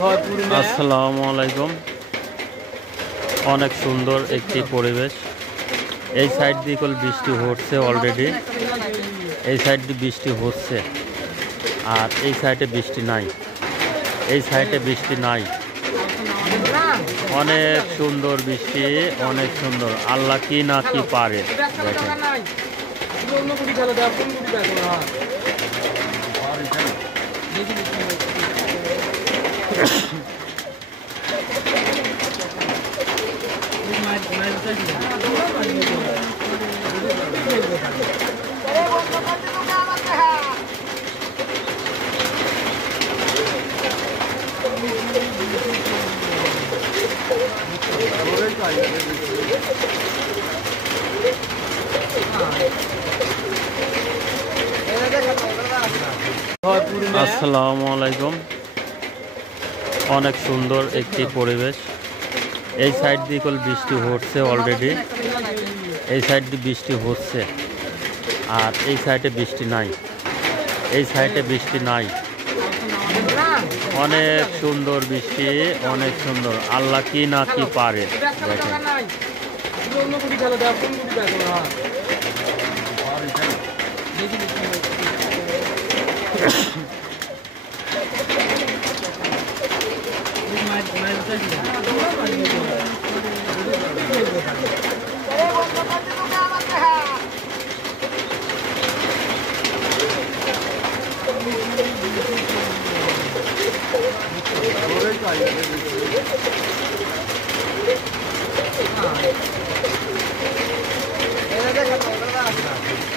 আসসালামু আলাইকুম। অনেক সুন্দর একটি পরিবেশ। এই সাইড দিয়ে বৃষ্টি হচ্ছে অলরেডি, এই সাইড দিয়ে বৃষ্টি হচ্ছে, আর এই সাইডে বৃষ্টি নাই, এই সাইডে বৃষ্টি নাই। অনেক সুন্দর বৃষ্টি, অনেক সুন্দর। আল্লাহ কি না কি পারে দেখেন। আসসালামু আলাইকুম। অনেক সুন্দর একটি পরিবেশ। এই সাইড দিয়ে বৃষ্টি হচ্ছে অলরেডি, এই সাইড দিয়ে বৃষ্টি হচ্ছে, আর এই সাইডে বৃষ্টি নাই, এই সাইডে বৃষ্টি নাই। অনেক সুন্দর বৃষ্টি, অনেক সুন্দর। আল্লাহ কি না কি পারে দেখেন।